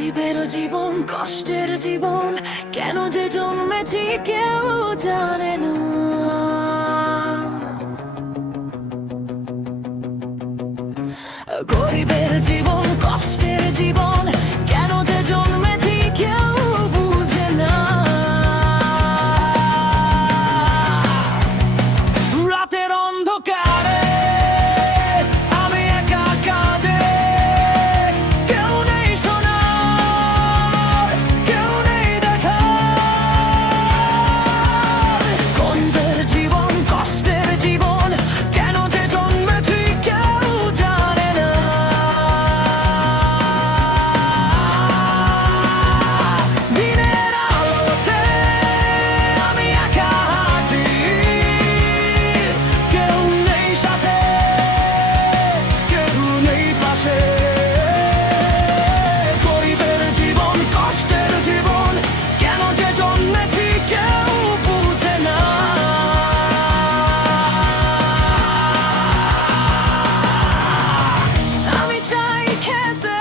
গরিবের জীবন, কষ্টের জীবন, কেন যে জন্মেছি কেউ জানে না। গরিবের জীবন, কষ্টের জীবন, কেন যে জন্মেছি কেউ বুঝে না। রাতের অন্ধকারে আমি একা কাঁদে, কেউ নেই শোনার, কেউ নেই দেখার। গরিবের জীবন, কষ্টের জীবন, কেন যে জন্মেছি কেউ জানে না। দিনের আলোতে আমি একা হাঁটি, কেউ নেই সাথে, কেউ নেই পাশে। গরিবের জীবন, কষ্টের জীবন, কেন যে জন্মেছি কেউ বুঝে না। আমি চাই খেতে,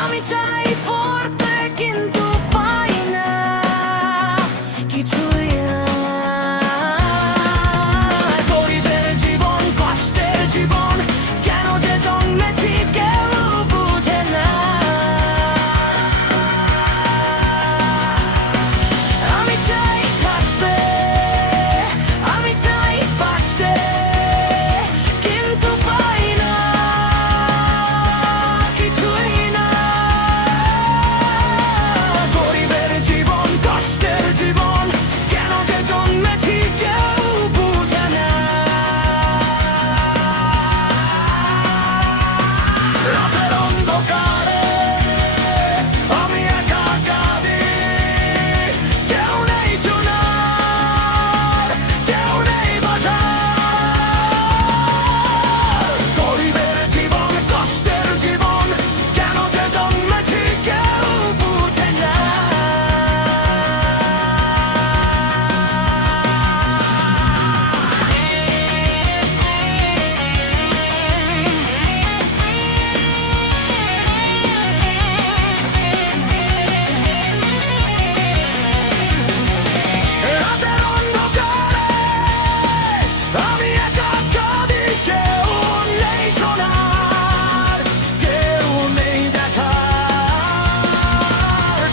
আমি চাই পড়তে, কিন্তু পাই না কিছুই না। গরিবের জীবন, কষ্টের জীবন, কেন যে জন্মেছি কেউ বুঝে না। আমি চাই থাকতে, আমি চাই বাঁচতে, কিন্তু পাই না কিছুই না। গরিবের জীবন, কষ্টের জীবন, কেন যে জন্মেছি কেউ বুঝে না। রাতের অন্ধকারে আমি একা কাঁদি, কেউ নেই শোনার, কেউ নেই বাসার। গরিবের জীবন, কষ্টের জীবন, কেন যে জন্মেছি কেউ বুঝে না। রাতের অন্ধকারে আমি একা কাঁদি, কেউ নেই শোনার, কেউ নেই দেখার।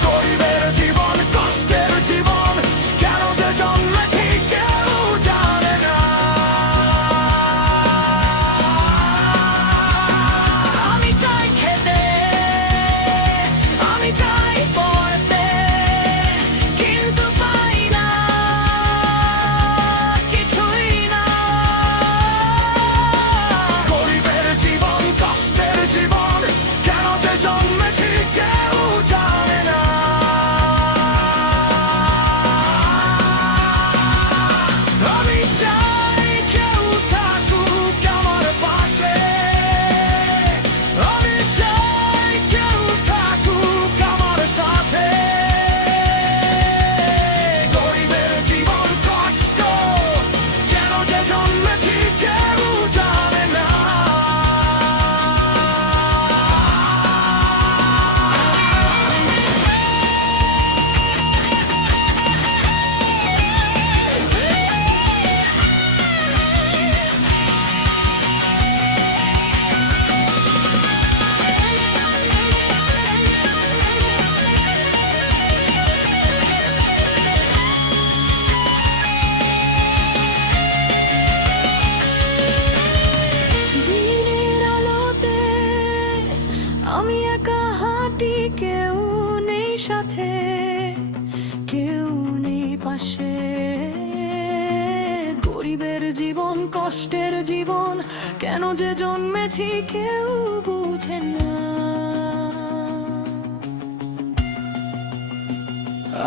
গরিবের জীবন, কষ্টের জীবন, কেন যে জন্মেছি কেউ জানে না। আমি চাই খেতে, আমি চাই পড়তে, কিন্তু পাই না কিছুই না। গরিবের জীবন, কষ্টের জীবন, কেন যে জন্মেছি কেউ জানে না। আমি চাই কেউ থাকুক আমার পাশে, আমি চাই কেউ থাকুক আমার সাথে। গরিবের জীবন, কষ্ট, কেন যে জন্মেছি কেউ জানে না। দিনের আলোতে আমি একা হাঁটি, কেউ নেই সাথে, কেউ নেই পাশে। গরিবের জীবন, কষ্টের জীবন, কেন যে জন্মেছি কেউ বুঝে না।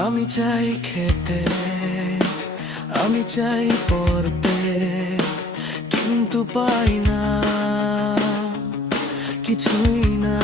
আমি চাই খেতে, আমি চাই পড়তে, কিন্তু পাই না কিছুই না।